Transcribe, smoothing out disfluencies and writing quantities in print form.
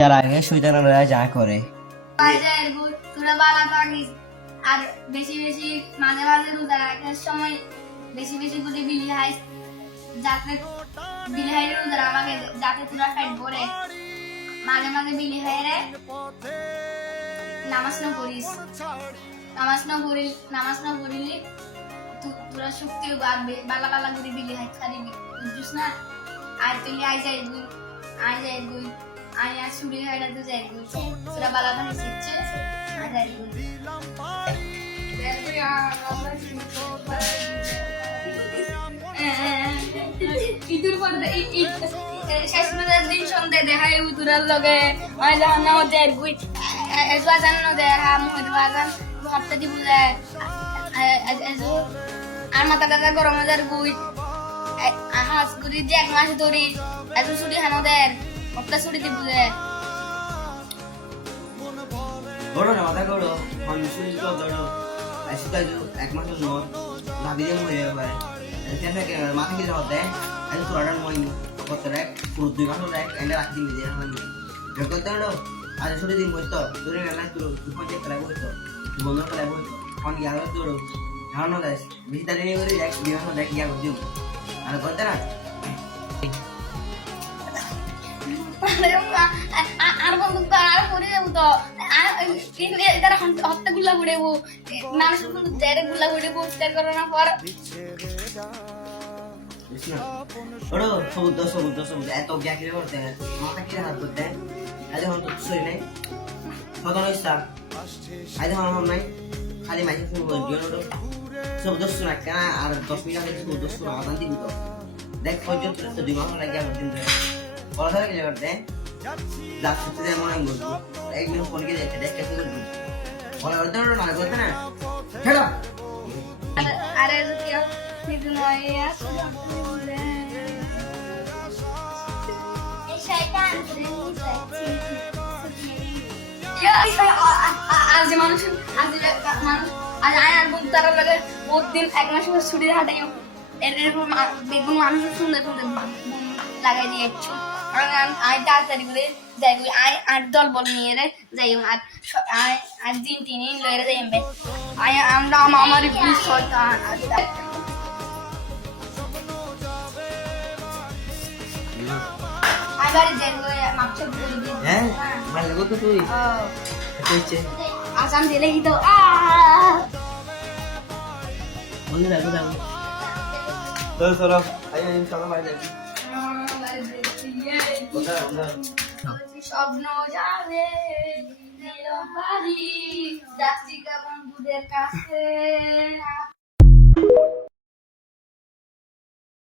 তার আগে শয়তানরা যা করে তোরা বালা থাকিস আর বেশি বেশি মাঝে মাঝে রোজা রাখার সময় বেশি বেশি করে বিলি হাইস যাতে বিলি হাইরে রোজা আমাকে যাতে তোরা পেট ভরে মাঝে মাঝে বিলি হাইরে নামাজ না পড়িস নামাজ না পড়িলি তোরা শক্তি বাড়বে বালা বালা করে বিলি হাই খারিবি বুঝছিস না আর তুই আই যাইবি আই আর ছুরি হাইরা তো যাইবি তোরা বালা বালা শিখছে আই যাইবি ইদুর পর শেষ দিন সন্ধ্যে দেখাই উতুরার লগে না দেড় গুই এজওয়াজান ন দেখা মুহদওয়াজান হপ্তা দিব যায় আর মাথা টাথা গরম হাজার গুই হাস গুড়ি যে এক মাস ধরি এত ছুটি হানো দেয় হপ্তা ছুটি দিব যায় বড় না মাথা করো আমি শুনি তো ধরো আসিতা এক মাসের নোট ভাবি দিয়ে মরে যাবে কেসে মাথা কি হতে আজ তোরাডার মই করতে রাখ পুরো 2 মাস রাখ এন্ড রাখি দিবি যে আমি বের করতে হলো আজ ছুটি দিন বসতো ধরে না তুই ফোন চেক করাবো তো বন্ধ করাবো ফোন গিয়ে আলো তোর ধারণা দেশ বেশি তারিখ করে এক দিন দেখ গিয়া বুঝিও আর করতে না আর বন্ধু আর করে দেবো তো তারা হপ্তা গুলা উড়েবো মানুষ কিন্তু দেড় গুলা উড়েবো স্টার করানোর পর ওড়ো সবুজ এত গ্যা কিরে করতে মাথা কিরে হাত করতে আজ হন তো সই নাই সদন ইচ্ছা আজ হন নাই খালি মাইকে শুরু করে দিও ওড়ো সব দোষ না কেন আর 10 মিনিট আগে সব দোষ না আদান দিবি তো দেখ পর্যন্ত তো 2 মাস লাগে আমার দিন ধরে বলা থাকে কি করতে যাচ্ছে যে মনে করব এক মিনিট ফোন করে দেখে দেখ কেমন করবি বলা করতে না করতে না ছেড়ো আরে কি কিছু নয় আজ মানুষ আজ আয়ার বন্ধু তারা লাগে বহুত দিন এক মাস ছুটি হাঁটাই এরকম বেগুন মানুষ সুন্দর সুন্দর লাগাই দিয়েছো আই তাড়াতাড়ি করে যাই আই আর দল বল নিয়ে রে যাই আর দিন তিন লয়ে যাইবে আই আমরা আমার পুলিশ শয়তান আইবারে দেন মাপছে বলে দিই হ্যাঁ ভালো লাগো তো তুই কইছে আসাম দিলে কি তো বন্ধু রাখো চলো চলো আই আমি সবাই বাইরে যাই স্বপ্ন যাবে নীলম বাড়ি যাচ্ছি বন্ধুদের কাছে